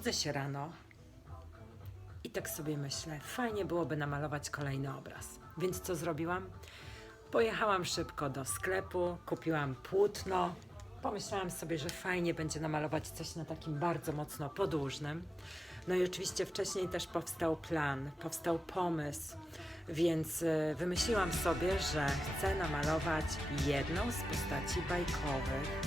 budzę się rano i tak sobie myślę, fajnie byłoby namalować kolejny obraz. Więc co zrobiłam? Pojechałam szybko do sklepu, kupiłam płótno. Pomyślałam sobie, że fajnie będzie namalować coś na takim bardzo mocno podłużnym. No i oczywiście wcześniej też powstał plan, powstał pomysł, więc y, wymyśliłam sobie, że chcę namalować jedną z postaci bajkowych.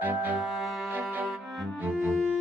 Thank you.